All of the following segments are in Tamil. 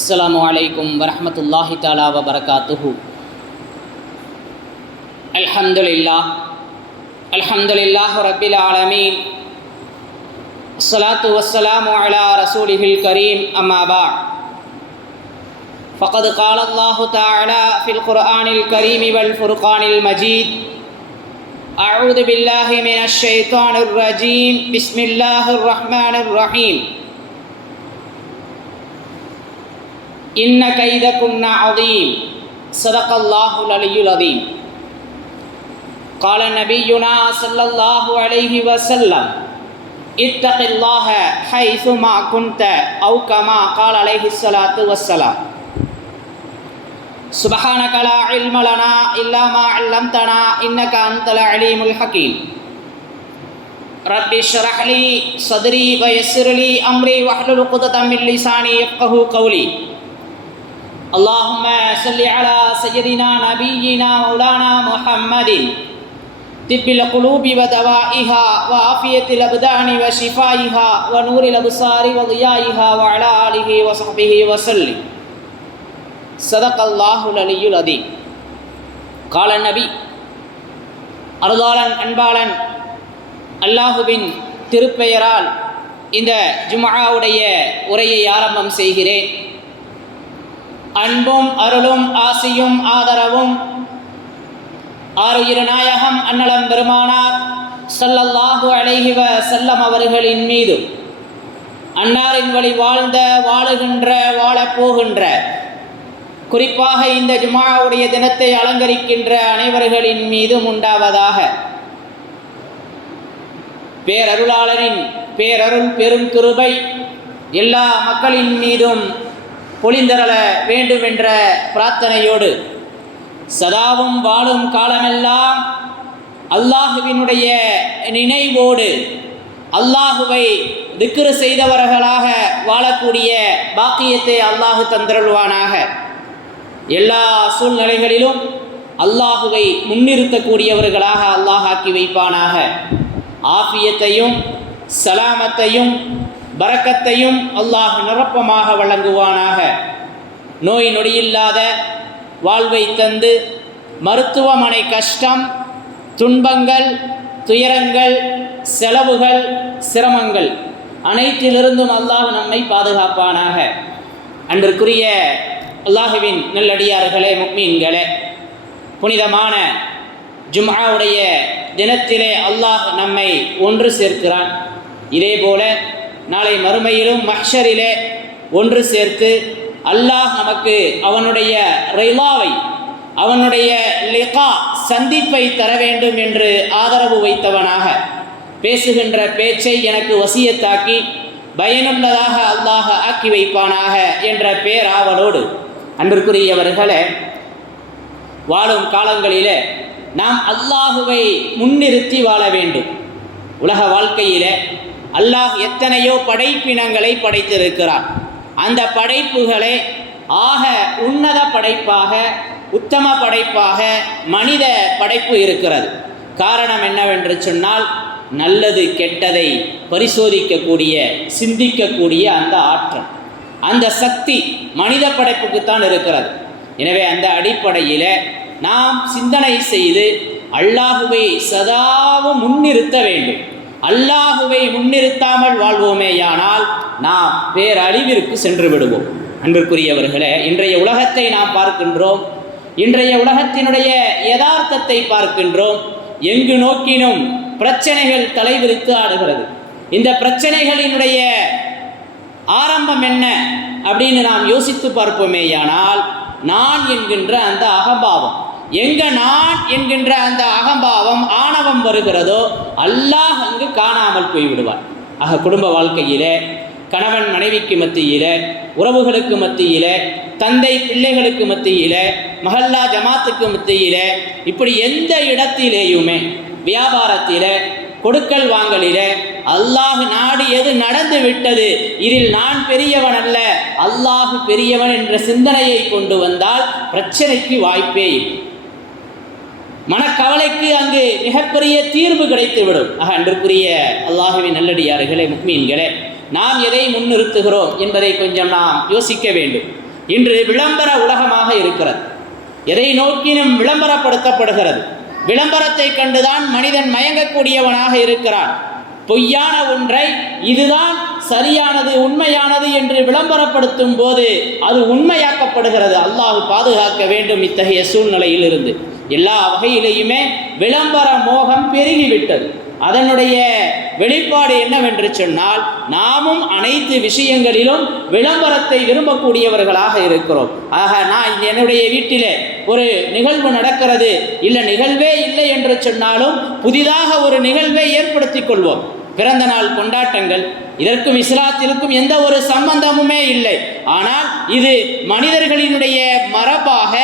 அஸ்ஸலாமு அலைக்கும் வரஹ்மத்துல்லாஹி தஆலா வ பரகாத்துஹு. அல்ஹம்துலில்லாஹ் ரப்பில் ஆலமீன். அஸ்ஸலாத்து வஸ்ஸலாமு அலா ரசூலிஹில் கரீம். அம்மா பஅத். ஃபகத் கால அல்லாஹு தஆலா ஃபில் குர்ஆனில் கரீம் வல் ஃபுர்கானில் மஜீத். அஊது பில்லாஹி மினஷ் ஷைத்தானிர் ரஜீம். பிஸ்மில்லாஹிர் ரஹ்மானிர் ரஹீம். இன்ன கைதகுன்ன அதீம். ஸதகல்லாஹுல் அலிய்யுல் அதீம். قال نبينا صلى الله عليه وسلم اتق الله حيث ما كنت أو كما قال عليه الصلاة والسلام. سبحانك لا علم لنا إلا ما علمتنا إنك أنت العليم الحكيم. رب اشرح لي صدري ويسر لي أمري واحلل عقدة من لساني يفقهوا قولي. اللهم صل على سيدنا نبينا مولانا محمد طب القلوب ودوائها وعافية الأبدان وشفائها ونور الأبصار وضيائها وعلى آله وصحبه وسلم. صدق الله العلي العظيم. قال النبي அருளாளன் அன்பாளன் அல்லாஹுவின் திருப்பெயரால் இந்த ஜும்ஆவுடைய உரையை ஆரம்பம் செய்கிறேன். அன்பும் அருளும் ஆசியும் ஆதரவும் ஆருயிர் நாயகம் அன்னலம் பெருமானார் ஸல்லல்லாஹு அலைஹி வஸல்லம் அவர்களின் மீது, அன்னாரின் வழி வாழ்ந்த வாழுகின்ற வாழப்போகின்ற, குறிப்பாக இந்த ஜும்ஆவுடைய தினத்தை அலங்கரிக்கின்ற அனைவர்களின் மீதும் உண்டாவதாக. பேரருளாளரின் பேரருள் பெரும் கிருபை எல்லா மக்களின் மீதும் பொழிந்தரள வேண்டுமென்ற பிரார்த்தனையோடு சதாவும் வாழும் காலமெல்லாம் அல்லாஹுவினுடைய நினைவோடு அல்லாஹுவை திக்ரு செய்தவர்களாக வாழக்கூடிய பாக்கியத்தை அல்லாஹு தந்தருள்வானாக. எல்லா சூழ்நிலைகளிலும் அல்லாஹுவை முன்னிறுத்தக்கூடியவர்களாக அல்லாஹ் ஆக்கி வைப்பானாக. ஆஃபியத்தையும் சலாமத்தையும் பரக்கத்தையும் அல்லாஹ் நிரப்பமாக வழங்குவானாக. நோய் நொடியில்லாத வாழ்வை தந்து மருத்துவமனை கஷ்டம், துன்பங்கள், துயரங்கள், செலவுகள், சிரமங்கள் அனைத்திலிருந்தும் அல்லாஹ் நம்மை பாதுகாப்பானாக. அன்றுக்குரிய அல்லாஹுவின் நல்லடியார்களே, முஃமின்களே, புனிதமான ஜும்ஆவுடைய தினத்திலே அல்லாஹ் நம்மை ஒன்று சேர்க்கிறான். இதேபோல நாளை மறுமையிலும் மஹ்ஷரிலே ஒன்று சேர்த்து அல்லாஹ் நமக்கு அவனுடைய ரிலாவை, அவனுடைய லிகா சந்திப்பை தர வேண்டும் என்று ஆதரவு வைத்தவனாக பேசுகின்ற பேச்சை எனக்கு வசியத்தாக்கி பயனுள்ளதாக அல்லாஹ் ஆக்கி வைப்பானாக என்ற பேராவலோடு, அன்பிற்குரியவர்களே, வாழும் காலங்களிலே நாம் அல்லாஹுவை முன்னிறுத்தி வாழ வேண்டும். உலக வாழ்க்கையிலே அல்லாஹ் எத்தனையோ படைப்பினங்களை படைத்திருக்கிறார். அந்த படைப்புகளே ஆக உன்னத படைப்பாக, உத்தம படைப்பாக மனித படைப்பு இருக்கிறது. காரணம் என்னவென்று சொன்னால், நல்லது கெட்டதை பரிசோதிக்கக்கூடிய, சிந்திக்கக்கூடிய அந்த ஆற்றல், அந்த சக்தி மனித படைப்புக்குத்தான் இருக்கிறது. எனவே அந்த அடிப்படையில் நாம் சிந்தனை செய்து அல்லாஹுவை சதாவும் முன்னிறுத்த வேண்டும். அல்லாஹுவை முன்னிறுத்தாமல் வாழ்வோமேயானால் நாம் பேரழிவிற்கு சென்று விடுவோம். அன்பிற்குரியவர்களே, இன்றைய உலகத்தை நாம் பார்க்கின்றோம். இன்றைய உலகத்தினுடைய யதார்த்தத்தை பார்க்கின்றோம். எங்கு நோக்கினும் பிரச்சனைகள் தலைவிரித்து ஆடுகிறது. இந்த பிரச்சனைகளினுடைய ஆரம்பம் என்ன அப்படின்னு நாம் யோசித்து பார்ப்போமேயானால், நான் என்கின்ற அந்த அகம்பாவம், எங்க நான் என்கின்ற அந்த அகம்பாவம், ஆணவம் வருகிறதோ அல்லாஹ் அங்கு காணாமல் போய்விடுவார். ஆக குடும்ப வாழ்க்கையிலே, கணவன் மனைவிக்கு மத்தியிலே, உறவுகளுக்கு மத்தியிலே, தந்தை பிள்ளைகளுக்கு மத்தியிலே, மஹல்லா ஜமாத்துக்கு மத்தியிலே, இப்படி எந்த இடத்திலேயுமே, வியாபாரத்திலே, கொடுக்கல் வாங்கலிலே அல்லாஹ் நாடியது நடந்து விட்டது, இதில் நான் பெரியவன் அல்ல, அல்லாஹ் பெரியவன் என்ற சிந்தனையை கொண்டு வந்தால் பிரச்சனைக்கு வாய்ப்பே இல்லை. மனக்கவலைக்கு அங்கு மிகப்பெரிய தீர்வு கிடைத்துவிடும். அன்றுக்குரிய அல்லாஹுவின் நல்லடியார்களே, முஃமின்களே, நாம் எதை முன்னிறுத்துகிறோம் என்பதை கொஞ்சம் நாம் யோசிக்க வேண்டும். இன்று விளம்பர உலகமாக இருக்கிறது. எதை நோக்கினும் விளம்பரப்படுத்தப்படுகிறது. விளம்பரத்தை கண்டுதான் மனிதன் மயங்கக்கூடியவனாக இருக்கிறான். பொய்யான ஒன்றை இதுதான் சரியானது, உண்மையானது என்று விளம்பரப்படுத்தும் போது அது உண்மையாக்கப்படுகிறது. அல்லாஹ் பாதுகாக்க வேண்டும் இத்தகைய சூழ்நிலையில் இருந்து. எல்லா வகையிலேயுமே விளம்பர மோகம் பெருகிவிட்டது. அதனுடைய வெளிப்பாடு என்னவென்று சொன்னால், நாமும் அனைத்து விஷயங்களிலும் விளம்பரத்தை விரும்பக்கூடியவர்களாக இருக்கிறோம். ஆக நான் என்னுடைய வீட்டிலே ஒரு நிகழ்வு நடக்கிறது, இல்லை நிகழ்வே இல்லை என்று சொன்னாலும் புதிதாக ஒரு நிகழ்வை ஏற்படுத்தி கொள்வோம். பிறந்த நாள் கொண்டாட்டங்கள், இதற்கும் இஸ்லாத்திற்கும் எந்த ஒரு சம்பந்தமுமே இல்லை. ஆனால் இது மனிதர்களினுடைய மரபாக,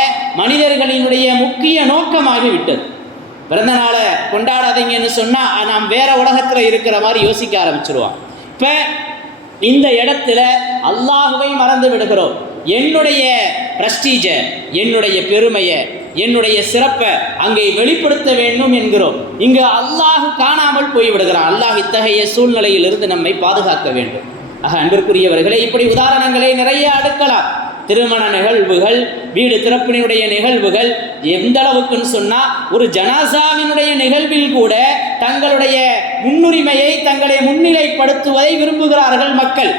மனிதர்களினுடைய முக்கிய நோக்கமாகிவிட்டது. பிறந்த நாளை கொண்டாடாதீங்கன்னு சொன்னால் நாம் வேற உலகத்தில் இருக்கிற மாதிரி யோசிக்க ஆரம்பிச்சிருவோம். இப்போ இந்த இடத்துல அல்லாஹுவை மறந்து விடுகிறோம். என்னுடைய பிரஸ்டீஜை, என்னுடைய பெருமையை, என்னுடைய சிறப்பை அங்கே வெளிப்படுத்த வேண்டும் என்கிறோம். இங்கு அல்லாஹ் காணாமல் போய்விடுகிறான். அல்லாஹ் இத்தகைய சூழ்நிலையிலிருந்து நம்மை பாதுகாக்க வேண்டும். அன்பிற்குரியவர்களே, இப்படி உதாரணங்களை நிறைய அடுக்கலாம். திருமண நிகழ்வுகள், வீடு திறப்பினுடைய நிகழ்வுகள், எந்த அளவுக்குன்னு சொன்னால் ஒரு ஜனாசாவினுடைய நிகழ்வில் கூட தங்களுடைய முன்னுரிமையை, தங்களை முன்னிலைப்படுத்துவதை விரும்புகிறார்கள் மக்கள்.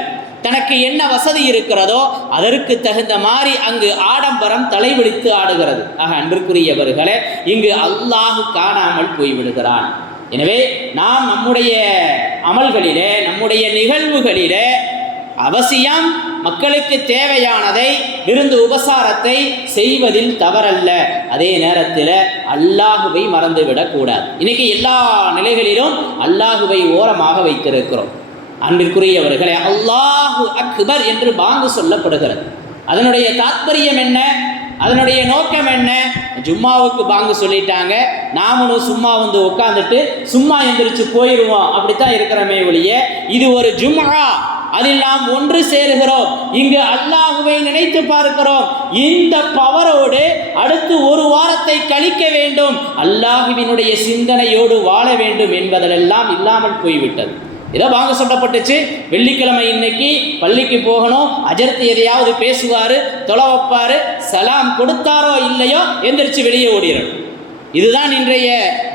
தனக்கு என்ன வசதி இருக்கிறதோ அதற்கு தகுந்த மாதிரி அங்கு ஆடம்பரம் தலைவலித்து ஆடுகிறது. அன்பிற்குரியவர்களே, இங்கு அல்லாஹ் காணாமல் போய்விடுகிறான். எனவே நாம் நம்முடைய அமல்களிலே, நம்முடைய நிகழ்வுகளிலே அவசியம் மக்களுக்கு தேவையானதை, விருந்து உபசாரத்தை செய்வதில் தவறல்ல. அதே நேரத்தில் அல்லாஹுவை மறந்துவிடக்கூடாது. இன்னைக்கு எல்லா நிலைகளிலும் அல்லாஹுவை ஓரமாக வைத்திருக்கிறோம். அன்பிற்குரியவர்களே, அல்லாஹு அக்பர் என்று பாங்கு சொல்லப்படுகிறது. அதனுடைய தாத்பரியம் என்ன? அதனுடைய நோக்கம் என்ன? ஜும்மாவுக்கு பாங்கு சொல்லிட்டாங்க, நாமளும் சும்மா வந்து உட்காந்துட்டு சும்மா எந்திரிச்சு போயிடுவோம், அப்படித்தான் இருக்கிறமே ஒழிய இது ஒரு ஜும்ஆ, அதில் நாம் ஒன்று சேருகிறோம், இங்கு அல்லாஹுவை நினைத்து பார்க்கிறோம். இந்த பவரோடு அடுத்து ஒரு வாரத்தை கழிக்க வேண்டும், அல்லாஹுவினுடைய சிந்தனையோடு வாழ வேண்டும் என்பதெல்லாம் இல்லாமல் போய்விட்டது. ஏதோ வாங்க சொல்லப்பட்டுச்சு, வெள்ளிக்கிழமை இன்னைக்கு பள்ளிக்கு போகணும், அஜர்த்து எதையாவது பேசுவார், தொலை வைப்பார், சலாம் கொடுத்தாரோ இல்லையோ எந்திரிச்சு வெளியே ஓடிடும். இதுதான் இன்றைய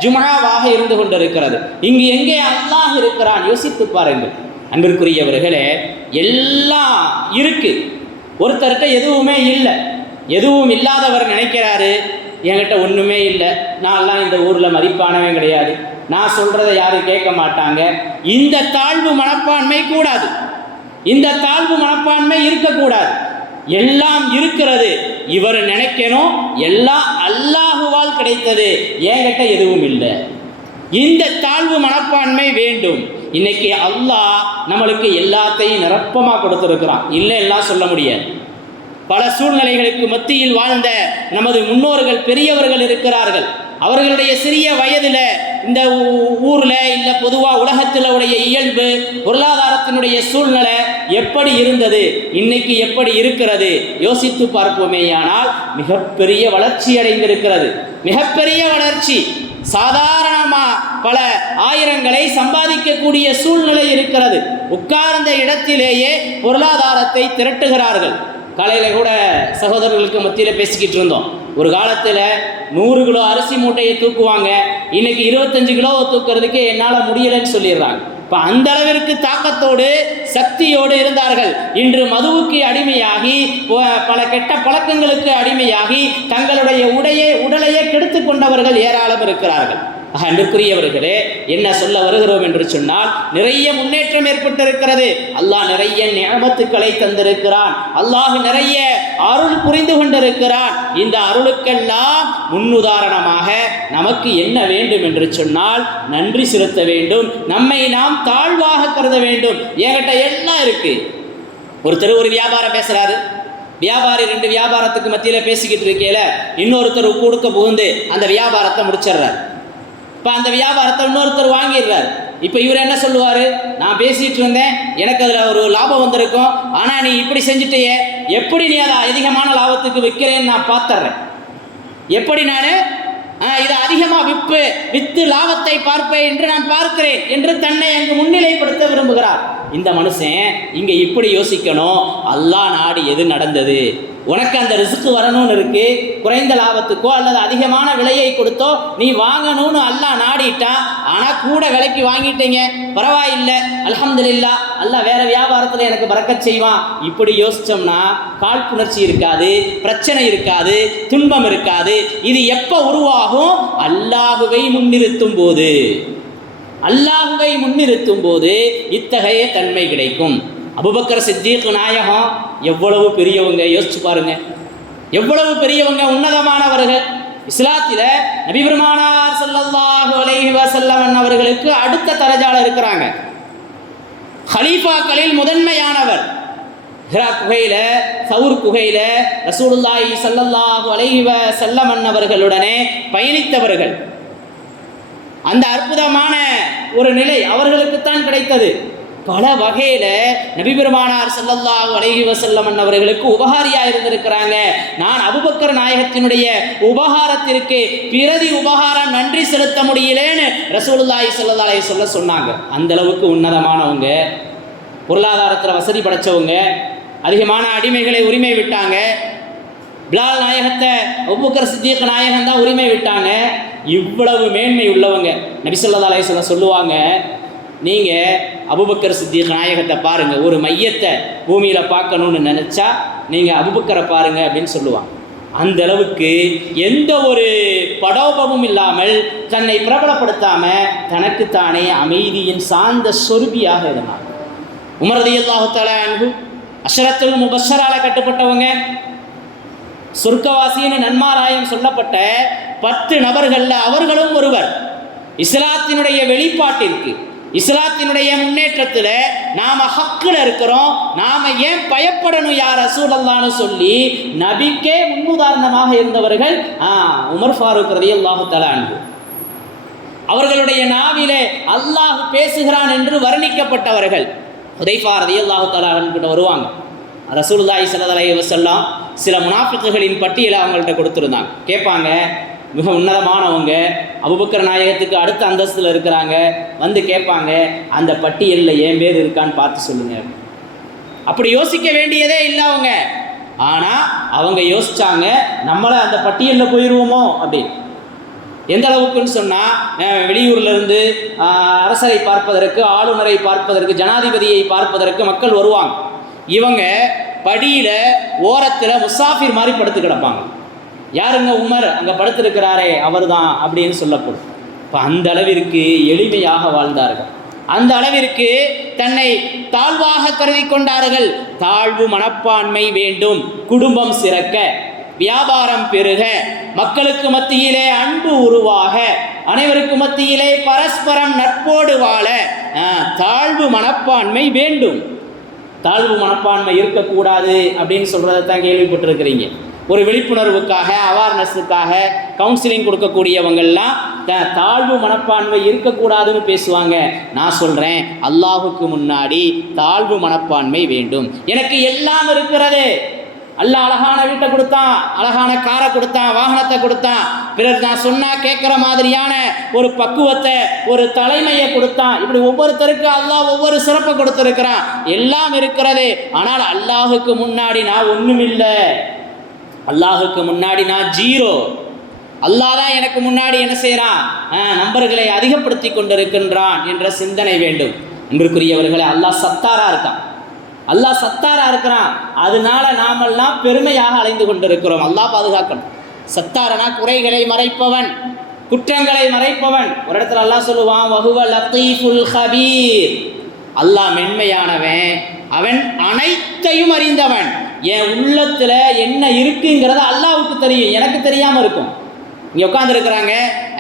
ஜும்ஆவாக இருந்து கொண்டிருக்கிறது. இங்கு எங்கே அல்லாஹ் இருக்கிறான்? யோசித்து பாருங்கள். அன்பிற்குரியவர்களே, எல்லாம் இருக்கு, ஒருத்தர்கிட்ட எதுவுமே இல்லை. எதுவும் இல்லாதவர் நினைக்கிறாரு, என்கிட்ட ஒன்றுமே இல்லை, நான்லாம் இந்த ஊரில் மதிப்பானவன் கிடையாது, நான் சொல்கிறத யாரும் கேட்க மாட்டாங்க. இந்த தாழ்வு மனப்பான்மை கூடாது. இந்த தாழ்வு மனப்பான்மை இருக்கக்கூடாது. எல்லாம் இருக்கிறது, இவர் நினைக்கணும் எல்லாம் அல்லாஹுவால் கிடைத்தது, என்கிட்ட எதுவும் இல்லை. இந்த தாழ்வு மனப்பான்மை வேண்டும். இன்னைக்கு அல்லாஹ் நம்மளுக்கு எல்லாத்தையும் நிரப்பமாக கொடுத்துருக்கிறான், இல்லை எல்லாம் சொல்ல முடியாது. பல சூழ்நிலைகளுக்கு மத்தியில் வாழ்ந்த நமது முன்னோர்கள், பெரியவர்கள் இருக்கிறார்கள். அவர்களுடைய சிறிய வயதில் இந்த ஊரில் இல்லை பொதுவாக உலகத்தில் உடைய இயல்பு, பொருளாதாரத்தினுடைய சூழ்நிலை எப்படி இருந்தது, இன்னைக்கு எப்படி இருக்கிறது யோசித்து பார்ப்போமேயானால் மிகப்பெரிய வளர்ச்சி அடைந்திருக்கிறது. மிகப்பெரிய வளர்ச்சி. சாதாரணமாக பல ஆயிரங்களை சம்பாதிக்கக்கூடிய சூழ்நிலை இருக்கிறது. உட்கார்ந்த இடத்திலேயே பொருளாதாரத்தை திரட்டுகிறார்கள். காலையில் கூட சகோதரர்களுக்கு மத்தியில் பேசிக்கிட்டு இருந்தோம். ஒரு காலத்தில் 100 கிலோ அரிசி மூட்டையை தூக்குவாங்க, இன்னைக்கு 25 கிலோவை தூக்குறதுக்கு என்னால் முடியலைன்னு சொல்லிடுறாங்க. இப்போ அந்த அளவிற்கு தாக்கத்தோடு சக்தியோடு இருந்தார்கள். இன்று மதுவுக்கு அடிமையாகி, பல கெட்ட பழக்கங்களுக்கு அடிமையாகி தங்களுடைய உடலையே கெடுத்து கொண்டவர்கள் ஏராளம் இருக்கிறார்கள். அன்பிற்குரியவர்களே, என்ன சொல்ல வருகிறோம் என்று சொன்னால், நிறைய முன்னேற்றம் ஏற்பட்டிருக்கிறது. அல்லாஹ் நிறைய நிஅமத்துக்களை தந்திருக்கிறான். அல்லாஹ் நிறைய அருள் புரிந்து கொண்டிருக்கிறான். இந்த அருளுக்கெல்லாம் முன்னுதாரணமாக நமக்கு என்ன வேண்டும் என்று சொன்னால், நன்றி செலுத்த வேண்டும், நம்மை நாம் தாழ்வாக கருத வேண்டும். என்கிட்ட எல்லாம் இருக்கு. ஒருத்தர் ஒரு வியாபாரம் பேசுறாரு, வியாபாரி 2 வியாபாரத்துக்கு மத்தியில் பேசிக்கிட்டு இருக்கையில இன்னொருத்தர் கொடுக்க புகுந்து அந்த வியாபாரத்தை முடிச்சிடுறார். இப்போ அந்த வியாபாரத்தை இன்னொருத்தர் வாங்கிடுறார். இப்போ இவர் என்ன சொல்லுவார்? நான் பேசிகிட்டு இருந்தேன், எனக்கு அதில் ஒரு லாபம் வந்திருக்கும், ஆனால் நீ இப்படி செஞ்சுட்டேயே, எப்படி நீ அதை அதிகமான லாபத்துக்கு விற்கிறேன்னு நான் பார்த்துட்றேன், எப்படி நான் இதை அதிகமாக விற்று லாபத்தை பார்ப்பேன் என்று நான் பார்க்கிறேன் என்று தன்னை அங்கு முன்னிலைப்படுத்த விரும்புகிறார். இந்த மனுஷன் இங்கே இப்படி யோசிக்கணும், அல்லாஹ் நாடு எது நடந்தது, உனக்கு அந்த ரிஸ்க் வரணும்னு இருக்கு, குறைந்த லாபத்துக்கோ அல்லது அதிகமான விலையை கொடுத்தோ நீ வாங்கணும்னு அல்லாஹ் நாடிட்டான். ஆனால் கூட விலைக்கு வாங்கிட்டீங்க, பரவாயில்லை, அல்ஹம்துலில்லாஹ், அல்லாஹ் வேற வியாபாரத்தில் எனக்கு பரக்கத் செய்வான். இப்படி யோசிச்சோம்னா காழ்ப்புணர்ச்சி இருக்காது, பிரச்சனை இருக்காது, துன்பம் இருக்காது. இது எப்போ உருவாகும்? அல்லாஹுவை முன்னிறுத்தும் போது. அல்லாஹுவை முன்னிறுத்தும் போது இத்தகைய தன்மை கிடைக்கும். அபூபக்கர் சித்தீக் நாயகம் எவ்வளவு பெரியவங்க, யோசிச்சு பாருங்க, எவ்வளவு பெரியவங்க, உன்னதமானவர்கள். இஸ்லாத்தில் நபி பெருமானார் ஸல்லல்லாஹு அலைஹி வஸல்லம் அவர்களுக்கு அடுத்த தரஜால இருக்கிறாங்க. ஹலீஃபாக்களில் முதன்மையானவர். ஹிரா குகையில, சவுர் குகையில ரசூலுல்லாஹி ஸல்லல்லாஹு அலைஹி வஸல்லம் அவர்களுடனே பயணித்தவர்கள். அந்த அற்புதமான ஒரு நிலை அவர்களுக்குத்தான் கிடைத்தது. பல வகையில் நபி பெருமானார் ஸல்லல்லாஹு அலைஹி வஸல்லம் அவர்களுக்கு உபகாரியாக இருந்திருக்கிறாங்க. நான் அபூபக்கர் நாயகத்தினுடைய உபகாரத்திற்கு பிரதி உபகாரம் நன்றி செலுத்த முடியலேன்னு ரசூலுல்லாஹி ஸல்லல்லாஹு அலைஹி வஸல்லம் சொன்னாங்க. அந்த அளவுக்கு உன்னதமானவங்க, பொருளாதாரத்தில் வசதி படைச்சவங்க, அதிகமான அடிமைகளை உரிமை விட்டாங்க. பிலால் நாயகத்தை அபூபக்கர் சித்தீக் நாயகம் தான் உரிமை விட்டாங்க. இவ்வளவு மேன்மை உள்ளவங்க. நபி ஸல்லல்லாஹு அலைஹி வஸல்லம் சொல்லுவாங்க, நீங்கள் அபூபக்கர் சித்தீக் நாயகத்தை பாருங்கள், ஒரு மையத்தை பூமியில் பார்க்கணுன்னு நினச்சா நீங்கள் அபூபக்கரை பாருங்கள் அப்படின்னு சொல்லுவாங்க. அந்த அளவுக்கு எந்த ஒரு படோபமும் இல்லாமல், தன்னை பிரபலப்படுத்தாமல், தனக்குத்தானே அமைதியின் சார்ந்த சொருபியாக இருந்தாங்க. உமர் ரலியல்லாஹு தஆலா அன்ஹு அஷரத்துல் முபஷ்ஷரால கட்டுப்பட்டவங்க. சொர்க்கவாசின்னு நன்மாராயம் சொல்லப்பட்ட 10 நபர்களில் அவர்களும் ஒருவர். இஸ்லாத்தினுடைய வெளிப்பாட்டிற்கு, இஸ்லாத்தினுடைய முன்னேற்றத்தில் நாம் ஹக்கில் இருக்கிறோம், நாம் ஏன் பயப்படணும் யா ரசூலல்லாஹ்னு சொல்லி நபிக்கே முன்னுதாரணமாக இருந்தவர்கள் உமர் ஃபாரூக் ரலியல்லாஹு தஆலா அன்ஹு. அவர்களுடைய நாவிலே அல்லாஹ் பேசுகிறான் என்று வர்ணிக்கப்பட்டவர்கள். ஹுதைஃபா ரலியல்லாஹு தஆலா அன்ஹு வருவாங்க. ரசூலுல்லாஹி ஸல்லல்லாஹு அலைஹி வஸல்லம் சில முனாஃபிக்குகளின் பட்டியலை அவங்கள்ட்ட கொடுத்துருந்தாங்க. கேட்பாங்க, மிக உன்னதமானவங்க, அபூபக்கர் நாயகத்துக்கு அடுத்த அந்தஸ்தில் இருக்கிறாங்க, வந்து கேட்பாங்க, அந்த பட்டியலில் என் பேர் இருக்கான்னு பார்த்து சொல்லுங்க. அப்படி யோசிக்க வேண்டியதே இல்லை அவங்க. ஆனால் அவங்க யோசிச்சாங்க, நம்மளை அந்த பட்டியலில் போயிடுவோமோ அப்படின்னு. எந்த அளவுக்குன்னு சொன்னால், வெளியூர்லேருந்து அரசரை பார்ப்பதற்கு, ஆளுநரை பார்ப்பதற்கு, ஜனாதிபதியை பார்ப்பதற்கு மக்கள் வருவாங்க. இவங்க படியில் ஓரத்தில் முசாஃபிர் மாதிரி படுத்து கிடப்பாங்க. யாருங்க? உமர் அங்கே படுத்திருக்கிறாரே அவர் தான் அப்படின்னு சொல்லப்படும். இப்போ அந்த அளவிற்கு எளிமையாக வாழ்ந்தார்கள், அந்த அளவிற்கு தன்னை தாழ்வாக கருதி கொண்டார்கள். தாழ்வு மனப்பான்மை வேண்டும், குடும்பம் சிறக்க, வியாபாரம் பெருக, மக்களுக்கு மத்தியிலே அன்பு உருவாக, அனைவருக்கு மத்தியிலே பரஸ்பரம் நட்போடு வாழ தாழ்வு மனப்பான்மை வேண்டும். தாழ்வு மனப்பான்மை இருக்கக்கூடாது அப்படின்னு சொல்கிறத தான் கேள்விப்பட்டிருக்கிறீங்க. ஒரு விழிப்புணர்வுக்காக, அவேர்னஸுக்காக கவுன்சிலிங் கொடுக்கக்கூடியவங்கள்லாம் தாழ்வு மனப்பான்மை இருக்கக்கூடாதுன்னு பேசுவாங்க. நான் சொல்கிறேன், அல்லாஹுக்கு முன்னாடி தாழ்வு மனப்பான்மை வேண்டும். எனக்கு எல்லாம் இருக்கிறது, அல்லாஹ் அழகான வீட்டை கொடுத்தான், அழகான காரை கொடுத்தான், வாகனத்தை கொடுத்தான், பிறர் நான் சொன்னால் கேட்குற மாதிரியான ஒரு பக்குவத்தை, ஒரு தலைமையை கொடுத்தான். இப்படி ஒவ்வொருத்தருக்கு அல்லாஹ் ஒவ்வொரு சிறப்பை கொடுத்துருக்கிறான். எல்லாம் இருக்கிறது, ஆனால் அல்லாஹுக்கு முன்னாடி நான் ஒன்றும் இல்லை, அல்லாஹுக்கு முன்னாடி நான் ஜீரோ. அல்லாஹ் தான் எனக்கு முன்னாடி என்ன செய்கிறான்? நம்பர்களை அதிகப்படுத்தி கொண்டிருக்கின்றான் என்ற சிந்தனை வேண்டும். அன்பிற்குரியவர்களே, அல்லாஹ் சத்தாரா இருக்கான், அல்லாஹ் சத்தாரா இருக்கிறான். அதனால நாமெல்லாம் பெருமையாக அலைந்து கொண்டிருக்கிறோம். அல்லாஹ் பாதுகாக்கணும். சத்தாரனா குறைகளை மறைப்பவன், குற்றங்களை மறைப்பவன். ஒரு இடத்துல அல்லாஹ் சொல்லுவான், வஹுவ லத்தீஃபுல் ஹபீர். அல்லாஹ் மென்மையானவன், அவன் அனைத்தையும் அறிந்தவன். என் உள்ளத்தில் என்ன இருக்குங்கிறத அல்லாஹ்வுக்கு தெரியும், எனக்கு தெரியாமல் இருக்கும். இங்கே உட்காந்துருக்கிறாங்க,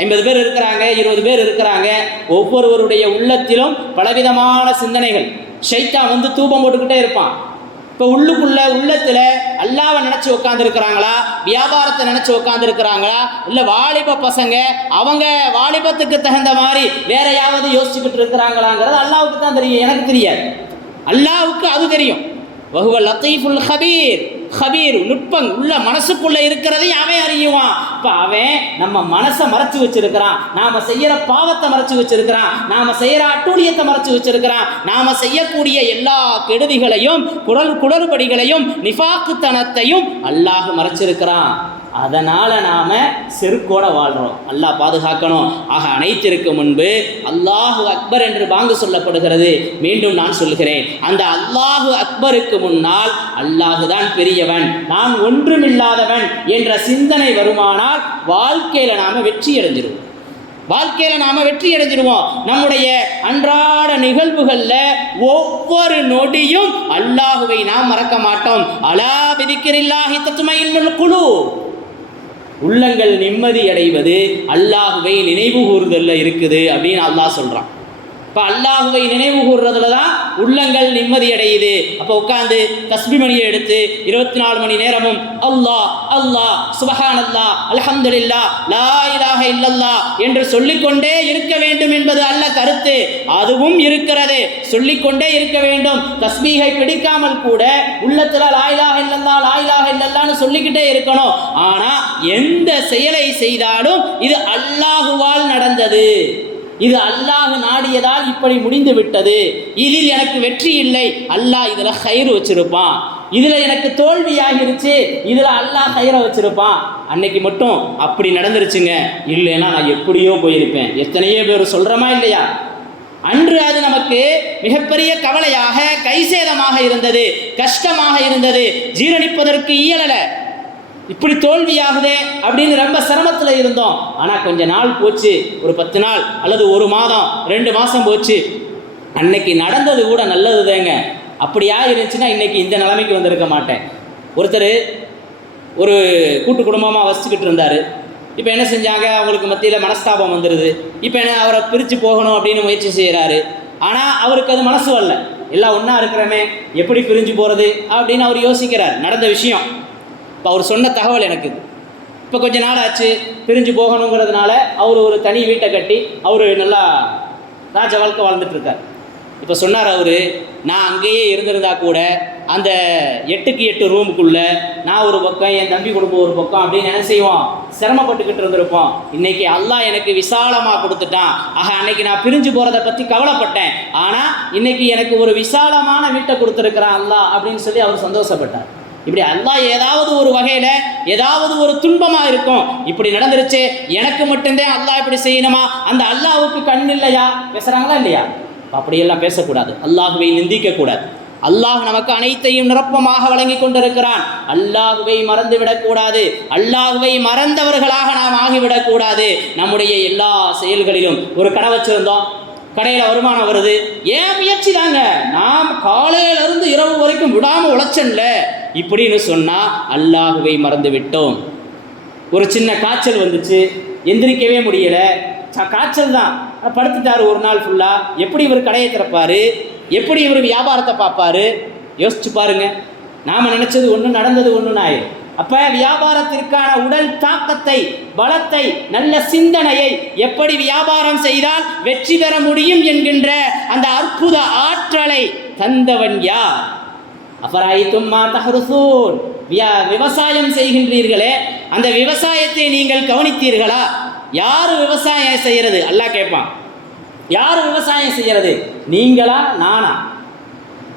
50 பேர் இருக்கிறாங்க, 20 பேர் இருக்கிறாங்க. ஒவ்வொருவருடைய உள்ளத்திலும் பலவிதமான சிந்தனைகள். ஷைத்தான் வந்து தூபம் போட்டுக்கிட்டே இருப்பான். இப்போ உள்ளத்தில் அல்லாவை நினச்சி உட்காந்துருக்கிறாங்களா, வியாபாரத்தை நினச்சி உட்காந்துருக்கிறாங்களா, இல்லை வாலிப பசங்க அவங்க வாலிபத்துக்கு தகுந்த மாதிரி வேறையாவது யோசிச்சுக்கிட்டு இருக்கிறாங்களாங்கிறது அல்லாவுக்கு தான் தெரியும், எனக்கு தெரியாது. அல்லாவுக்கு அது தெரியும். வஹுவ லத்தீஃபுல் ஹபீர். ஹபீர், நுட்பம் உள்ள மனசுக்குள்ள இருக்கிறதையும் அவன் அறியுவான். இப்ப அவன் நம்ம மனசை மறைச்சு வச்சிருக்கிறான், நாம செய்யற பாவத்தை மறைச்சு வச்சிருக்கிறான், நாம செய்யற அட்டூழியத்தை மறைச்சு வச்சிருக்கிறான், நாம செய்யக்கூடிய எல்லா கெடுதிகளையும் குளறுபடிகளையும் நிஃபாக்குத்தனத்தையும் அல்லாஹ் மறைச்சிருக்கிறான். அதனால நாம செருக்கோட வாழ்றோம். அல்லாஹ் பாதுகாக்கணும். ஆக அனைத்திற்கு முன்பு அல்லாஹு அக்பர் என்று பாங்கு சொல்லப்படுகிறது. மீண்டும் நான் சொல்கிறேன், அந்த அல்லாஹு அக்பருக்கு முன்னால் அல்லாஹு தான் பெரியவன், நான் ஒன்றுமில்லாதவன் என்ற சிந்தனை வருமானால் வாழ்க்கையில நாம வெற்றி அடைஞ்சிருவோம். நம்முடைய அன்றாட நிகழ்வுகள்ல ஒவ்வொரு நொடியும் அல்லாஹுவை நாம் மறக்க மாட்டோம். அலா பிதிக்ரில்லாஹி தத்மையின்னுல் குலூப், உள்ளங்கள் நிம்மதி அடைவது அல்லாஹுவை நினைவு கூறுதல்ல இருக்குது அப்படின்னு அல்லாஹ் சொல்றான். இப்போ அல்லாஹுவை நினைவு கூறுறதுல தான் உள்ளங்கள் நிம்மதி அடையுது. அப்போ உட்காந்து தஸ்பீஹ் மணியை எடுத்து 24 மணி நேரமும் அல்லாஹ் அல்லாஹ் சுப்ஹானல்லாஹ் அல்ஹம்துலில்லாஹ் லா இலாஹ இல்லல்லாஹ் என்று சொல்லிக்கொண்டே இருக்க வேண்டும் என்பது அல்ல கருத்து. அதுவும் இருக்கிறது, சொல்லிக்கொண்டே இருக்க வேண்டும். தஸ்பீஹை பிடிக்காமல் கூட உள்ளத்துல லா இலாஹ இல்லல்லாஹ் லா இலாஹ இல்லல்லாஹ்னு சொல்லிக்கிட்டே இருக்கணும். ஆனா எந்த செயலை செய்தாலும் இது அல்லாஹுவால் நடந்தது, இது அல்லாஹ் நாடியதால் இப்படி முடிந்து விட்டது, இதில் எனக்கு வெற்றி இல்லை, அல்லாஹ் இதுல ஹைர் வச்சிருப்பான், இதுல எனக்கு தோல்வியாகிருச்சு, இதுல அல்லாஹ் ஹைரை வச்சிருப்பான். அன்னைக்கு மட்டும் அப்படி நடந்துருச்சுங்க, இல்லைன்னா நான் எப்படியோ போயிருப்பேன். எத்தனையோ பேர் சொல்றமா இல்லையா? அன்று அது நமக்கு மிகப்பெரிய கவலையாக கைசேதமாக இருந்தது, கஷ்டமாக இருந்தது, ஜீரணிப்பதற்கு இயலல. இப்படி தோல்வியாகுதே அப்படின்னு ரொம்ப சிரமத்தில் இருந்தோம். ஆனால் கொஞ்ச நாள் போச்சு, ஒரு 10 நாள் அல்லது 1 மாதம் 2 மாதம் போச்சு, அன்னைக்கு நடந்தது கூட நல்லதுதாங்க. அப்படியா இருந்துச்சுன்னா இன்னைக்கு இந்த நிலைமைக்கு வந்திருக்க மாட்டேன். ஒருத்தர் ஒரு கூட்டு குடும்பமாக வசிச்சுக்கிட்டு இருந்தார். இப்போ என்ன செஞ்சாங்க, அவங்களுக்கு மத்தியில் மனஸ்தாபம் வந்துடுது. இப்போ என்ன, அவரை பிரித்து போகணும் அப்படின்னு முயற்சி செய்கிறாரு. ஆனால் அவருக்கு அது மனசு வரல. எல்லாம் ஒன்றா இருக்கிறமே, எப்படி பிரிஞ்சு போகிறது அப்படின்னு அவர் யோசிக்கிறார். நடந்த விஷயம் இப்போ அவர் சொன்ன தகவல் எனக்கு. இப்போ கொஞ்ச நாள் ஆச்சு, பிரிஞ்சு போகணுங்கிறதுனால அவர் ஒரு தனி வீட்டை கட்டி அவர் நல்லா ராஜ வாழ்க்கை வாழ்ந்துட்டு இருக்கார். இப்போ சொன்னார் அவர், நான் அங்கேயே இருந்திருந்தா கூட அந்த 8க்கு 8 ரூமுக்குள்ளே நான் ஒரு பக்கம், என் தம்பி குடும்பம் ஒரு பக்கம் அப்படின்னு என்ன செய்வோம், சிரமப்பட்டுக்கிட்டு இருந்திருப்போம். இன்னைக்கு அல்லாஹ் எனக்கு விசாலமாக கொடுத்துட்டான். ஆக அன்னைக்கு நான் பிரிஞ்சு போகிறத பற்றி கவலைப்பட்டேன், ஆனால் இன்னைக்கு எனக்கு ஒரு விசாலமான வீட்டை கொடுத்துருக்கிறான் அல்லாஹ் அப்படின்னு சொல்லி அவர் சந்தோஷப்பட்டார். இப்படி அல்லாஹ் ஏதாவது ஒரு வகையில் ஏதாவது ஒரு துன்பமாக இருக்கும். இப்படி நடந்துருச்சு, எனக்கு மட்டும்தான் அல்லாஹ் இப்படி செய்யணுமா, அந்த அல்லாஹ்வுக்கு கண் இல்லையா, பேசுகிறாங்களா இல்லையா? அப்படியெல்லாம் பேசக்கூடாது, அல்லாஹுவை நிந்திக்கக்கூடாது. அல்லாஹ் நமக்கு அனைத்தையும் நிரப்பமாக வழங்கி கொண்டிருக்கிறான். அல்லாஹுவை மறந்து விடக்கூடாது, அல்லாஹுவை மறந்தவர்களாக நாம் ஆகிவிடக்கூடாது. நம்முடைய எல்லா செயல்களிலும் ஒரு கடை வச்சிருந்தோம், கடையில் வருமானம் வருது, ஏன் முயற்சி தாங்க, நாம் காலையிலிருந்து இரவு வரைக்கும் விடாமல் உழைச்சன்ல இப்படின்னு சொன்னால் அல்லாஹுவை மறந்து விட்டோம். ஒரு சின்ன காய்ச்சல் வந்துச்சு, எந்திரிக்கவே முடியலை, காய்ச்சல் தான், படுத்துட்டார் ஒரு நாள் ஃபுல்லாக. எப்படி இவர் கடையை திறப்பார், எப்படி இவர் வியாபாரத்தை பார்ப்பார்? யோசிச்சு பாருங்க. நாம் நினச்சது ஒன்று, நடந்தது ஒன்றுன்னு ஆயிடும். அப்போ வியாபாரத்திற்கான உடல் தாக்கத்தை, பலத்தை, நல்ல சிந்தனையை, எப்படி வியாபாரம் செய்தால் வெற்றி பெற முடியும் என்கின்ற அந்த அற்புத ஆற்றலை தந்தவன் யார்? அஃபரைத்தும் மா தஹ்ருஸூன், விவசாயம் செய்கின்றீர்களே, அந்த விவசாயத்தை நீங்கள் கவனித்தீர்களா? யார் விவசாயம் செய்கிறது? அல்லாஹ் கேட்பான். யார் விவசாயம் செய்கிறது? நீங்களா நானா?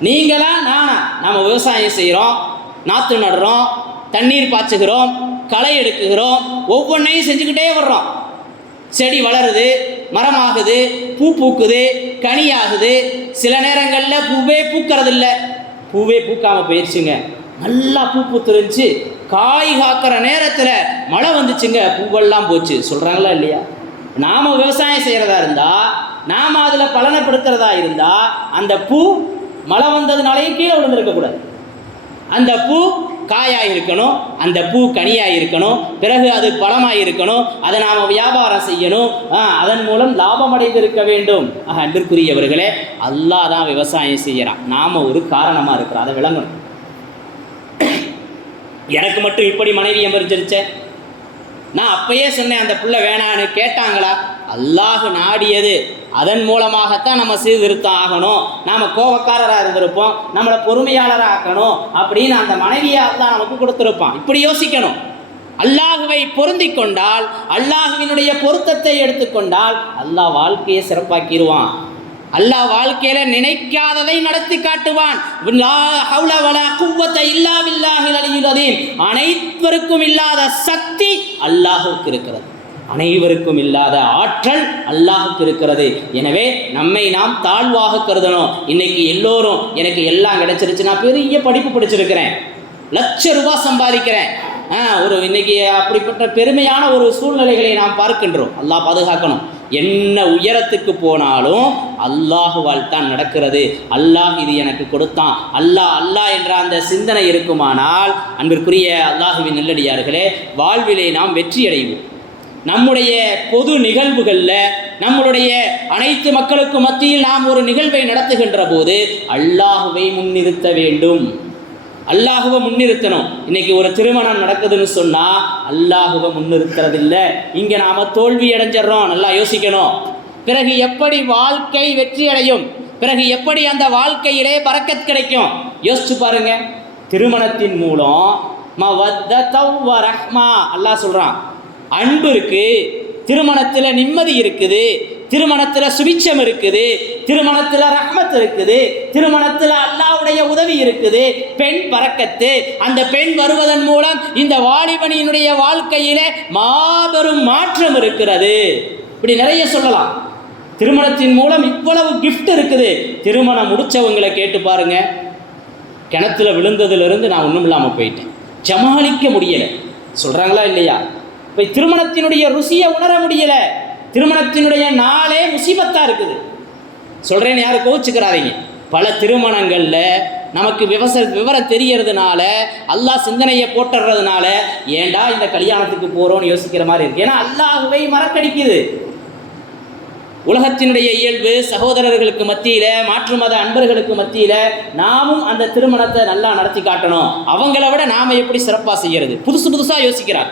நீங்களா நானா? நாம் விவசாயம் செய்கிறோம், நாற்று நடுறோம், தண்ணீர் பாய்ச்சுகிறோம், களை எடுக்குகிறோம், ஒவ்வொன்றையும் செஞ்சுக்கிட்டே வர்றோம். செடி வளருது, மரமாகுது, பூ பூக்குது, கனியாகுது. சில நேரங்களில் பூவே பூக்கிறதில்லை, பூவே பூக்காமல் போயிடுச்சுங்க. நல்லா பூ பூத்துருந்துச்சு, காய் காக்கிற நேரத்தில் மழை வந்துச்சுங்க, பூவெல்லாம் போச்சு. சொல்கிறாங்களா இல்லையா? நாம் விவசாயம் செய்கிறதா இருந்தால், நாம் அதில் பலனப்படுத்துகிறதா இருந்தால், அந்த பூ மழை வந்ததுனாலேயும் கீழே விழுந்திருக்கக்கூடாது. அந்த பூ காயாக இருக்கணும், அந்த பூ கனியாக இருக்கணும், பிறகு அது பழமாக இருக்கணும், அதை நாம் வியாபாரம் செய்யணும், அதன் மூலம் லாபம் அடைந்திருக்க வேண்டும். அன்பிற்குரியவர்களே, அல்லாஹ் தான் விவசாயம் செய்கிறான், நாம் ஒரு காரணமாக இருக்கிறோம், அதை விளங்கணும். எனக்கு மட்டும் இப்படி மனைவி எமர்ஜென்சி, நான் அப்பயே சொன்னேன் அந்த பிள்ளை வேணான்னு, கேட்டாங்களா? அல்லாஹ் நாடியது அதன் மூலமாகத்தான் நம்ம சீர்திருத்தம் ஆகணும். நாம் கோபக்காரராக இருந்திருப்போம், நம்மளை பொறுமையாளராக ஆக்கணும் அப்படின்னு அந்த மனைவியை அல்லாஹ் நமக்கு கொடுத்துருப்பான். இப்படி யோசிக்கணும். அல்லாஹுவை பொருந்தி கொண்டால், அல்லாஹுவினுடைய பொருத்தத்தை எடுத்துக்கொண்டால் அல்லாஹ் வாழ்க்கையை சிறப்பாக்கிடுவான். அல்லாஹ் வாழ்க்கையில நினைக்காததை நடத்தி காட்டுவான். அனைவருக்கும் இல்லாத சக்தி அல்லாஹுக்கு இருக்கிறது, அனைவருக்கும் இல்லாத ஆற்றல் அல்லாஹுக்கு இருக்கிறது. எனவே நம்மை நாம் தாழ்வாக கருதணும். இன்னைக்கு எல்லோரும் எனக்கு எல்லாம் கிடைச்சிருச்சு, நான் பெரிய படிப்பு படிச்சிருக்கிறேன், ₹1,00,000 சம்பாதிக்கிறேன், ஒரு இன்னைக்கு அப்படிப்பட்ட பெருமையான ஒரு சூழ்நிலைகளை நாம் பார்க்கின்றோம். அல்லாஹ் பாதுகாக்கணும். என்ன உயரத்துக்கு போனாலும் அல்லாஹுவால் தான் நடக்கிறது. அல்லாஹ் இது எனக்கு கொடுத்தான், அல்லாஹ் அல்லாஹ் என்ற அந்த சிந்தனை இருக்குமானால் அன்பிற்குரிய அல்லாஹுவின் நல்லடியார்களே, வாழ்விலே நாம் வெற்றி அடைவோம். நம்முடைய பொது நிகழ்வுகளில், நம்மளுடைய அனைத்து மக்களுக்கு மத்தியில் நாம் ஒரு நிகழ்வை நடத்துகின்ற போது அல்லாஹுவை முன்னிறுத்த வேண்டும். அல்லாஹுவை முன்னிறுத்தணும். இன்னைக்கு ஒரு திருமணம் நடக்குதுன்னு சொன்னால் அல்லாஹுவை முன்னிறுத்துறதில்லை. இங்கே நாம் தோல்வி அடைஞ்சிடறோம். நல்லா யோசிக்கணும். பிறகு எப்படி வாழ்க்கை வெற்றி அடையும்? பிறகு எப்படி அந்த வாழ்க்கையிலே பரக்கத் கிடைக்கும்? யோசிச்சு பாருங்க. திருமணத்தின் மூலம் அல்லாஹ் சொல்கிறான், அன்பு இருக்கு, திருமணத்தில் நிம்மதி இருக்குது, திருமணத்தில் சுபிட்சம் இருக்குது, திருமணத்தில் ரஹ்மத் இருக்குது, திருமணத்தில் அல்லாஹ்வுடைய உதவி இருக்குது, பெண் பரக்கத்து. அந்த பெண் வருவதன் மூலம் இந்த வாலிபனியினுடைய வாழ்க்கையிலே மாபெரும் மாற்றம் இருக்கிறது. இப்படி நிறைய சொல்லலாம். திருமணத்தின் மூலம் இவ்வளவு கிஃப்ட் இருக்குது. திருமணம் முடிச்சவங்களை கேட்டு பாருங்க, கிணத்துல விழுந்ததுலேருந்து நான் ஒன்றும் இல்லாமல் போயிட்டேன், சமாளிக்க முடியலை சொல்கிறாங்களா இல்லையா? இப்போ திருமணத்தினுடைய ருசியை உணர முடியலை. திருமணத்தினுடைய நாளே முசீபத்தாக இருக்குது. சொல்கிறேன்னு யாரும் கோவிச்சுக்கிறாதீங்க. பல திருமணங்களில் நமக்கு விவரம் தெரியறதுனால, அல்லாஹ் சிந்தனையை போட்டுறதுனால ஏண்டா இந்த கல்யாணத்துக்கு போகிறோன்னு யோசிக்கிற மாதிரி இருக்குது. ஏன்னா அல்லாஹுவை மறக்கடிக்குது. உலகத்தினுடைய இயல்பு, சகோதரர்களுக்கு மத்தியில், மாற்று மத அன்பர்களுக்கு மத்தியில் நாமும் அந்த திருமணத்தை நல்லா நடத்தி காட்டணும். அவங்கள விட நாம் எப்படி சிறப்பாக செய்கிறது? புதுசாக யோசிக்கிறார்.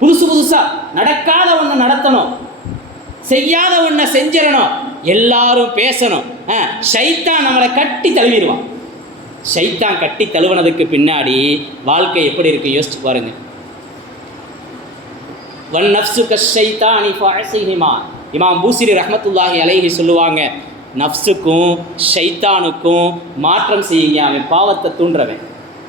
புதுசாக நடக்காத ஒன்று நடத்தணும், செய்யாத ஒன்றை செஞ்சிடணும், எல்லாரும் பேசணும். ஷைத்தான் நம்மளை கட்டி தழுவிடுவான். ஷைத்தான் கட்டி தழுவினதுக்கு பின்னாடி வாழ்க்கை எப்படி இருக்கு யோசிச்சு பாருங்க. இமாம் பூசிரி ரஹ்மத்துல்லாஹி அலைஹி சொல்லுவாங்க, நஃப்ஸுக்கும் ஷைத்தானுக்கும் மாற்றம் செய்யுங்க. அவன் பாவத்தை தூண்டுறவன்,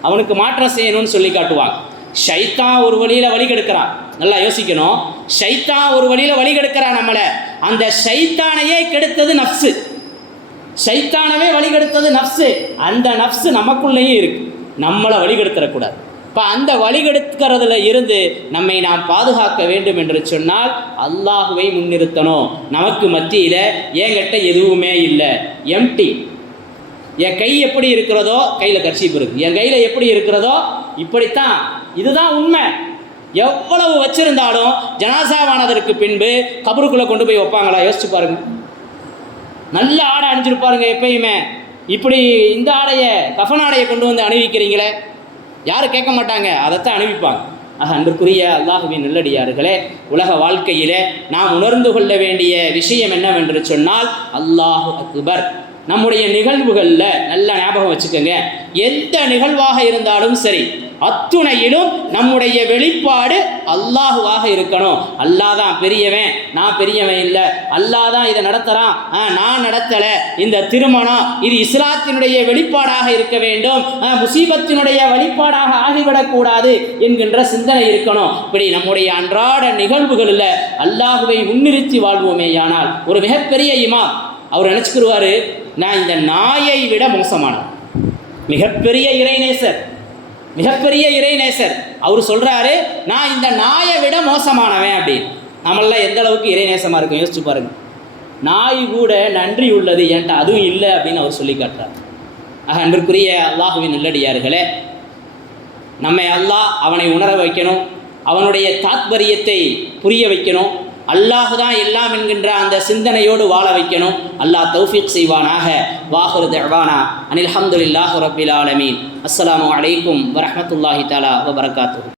அவனுக்கு மாற்றம் செய்யணும்னு சொல்லி காட்டுவாங்க. ஷைத்தான் ஒரு வழியில் வழி கெடுக்கிறான். நல்லா யோசிக்கணும். ஷைத்தான் ஒரு வழியில் வழி கெடுக்கிறான் நம்மளை. அந்த ஷைத்தானையே கெடுத்தது நஃப்ஸு. ஷைத்தானவே வழி கெடுத்தது நஃப்ஸு. அந்த நஃப்ஸு நமக்குள்ளேயும் இருக்கு, நம்மளை வழி கெடுத்துடக்கூடாது. இப்போ அந்த வழி கெடுக்கிறதுல இருந்து நம்மை நாம் பாதுகாக்க வேண்டும் என்று சொன்னால் அல்லாஹுவை முன்னிறுத்தணும். நமக்கு மத்தியில் என்கிட்ட எதுவுமே இல்லை, எம்டி. என் கை எப்படி இருக்கிறதோ, கையில் கர்ச்சீப் இருக்குது, என் கையில் எப்படி இருக்கிறதோ இப்படித்தான். இதுதான் உண்மை. எவ்வளவு வச்சிருந்தாலும் ஜனாசாவானதற்கு பின்பு கபருக்குள்ளே கொண்டு போய் வைப்பாங்களா? யோசிச்சு பாருங்க. நல்ல ஆடை அணிஞ்சிருப்பாருங்க எப்பயுமே. இப்படி இந்த ஆடையை, கஃபன் ஆடையை கொண்டு வந்து அணிவிக்கிறீங்களே, யாரும் கேட்க மாட்டாங்க, அதைத்தான் அணிவிப்பாங்க. அன்பிற்குரிய அல்லாஹுவின் நல்லடியார்களே, உலக வாழ்க்கையிலே நாம் உணர்ந்து கொள்ள வேண்டிய விஷயம் என்னவென்று சொன்னால் அல்லாஹு அக்பர். நம்முடைய நிகழ்வுகளில் நல்ல ஞாபகம் வச்சுக்கோங்க. எந்த நிகழ்வாக இருந்தாலும் சரி, அத்துணையிலும் நம்முடைய வெளிப்பாடு அல்லாஹுவாக இருக்கணும். அல்லாஹ் தான் பெரியவன், நான் பெரியவன் இல்லை, அல்லாஹ் தான் இதை நடத்துகிறான், நான் நடத்தலை. இந்த திருமணம் இது இஸ்லாத்தினுடைய வெளிப்பாடாக இருக்க வேண்டும், முசீபத்தினுடைய வெளிப்பாடாக ஆகிவிடக்கூடாது என்கின்ற சிந்தனை இருக்கணும். இப்படி நம்முடைய அன்றாட நிகழ்வுகளில் அல்லாஹுவை முன்னிறுத்தி வாழ்வோமேயானால், ஒரு மிகப்பெரிய இமாம் அவர் நினச்சிக்கிடுவார், நான் இந்த நாயை விட மோசமானவன். மிகப்பெரிய இறைநேசர் அவர் சொல்கிறாரு, நான் இந்த நாயை விட மோசமானவன் அப்படின்னு. நம்மளாம் எந்த அளவுக்கு இறைநேசமாக இருக்கும் யோசிச்சு பாருங்க. நாய் கூட நன்றி உள்ளது, என்கிட்ட அதுவும் இல்லை அப்படின்னு அவர் சொல்லி காட்டுறார். அன்பிற்குரிய அல்லாஹுவின் நல்லடியார்களே, நம்மை அல்லாஹ் அவனை உணர வைக்கணும், அவனுடைய தாத்பரியத்தை புரிய வைக்கணும், அல்லாஹு தான் எல்லாம் என்கின்ற அந்த சிந்தனையோடு வாழ வைக்கணும். அல்லாஹ் தௌஃபீக் செய்வானாக. வாஹிரு தஅவானா அனில் ஹம்துலில்லாஹி ரப்பில் ஆலமீன். அஸ்ஸலாமு அலைக்கும் வரஹ்மத்துல்லாஹி தஆலா வபரகாத்துஹு.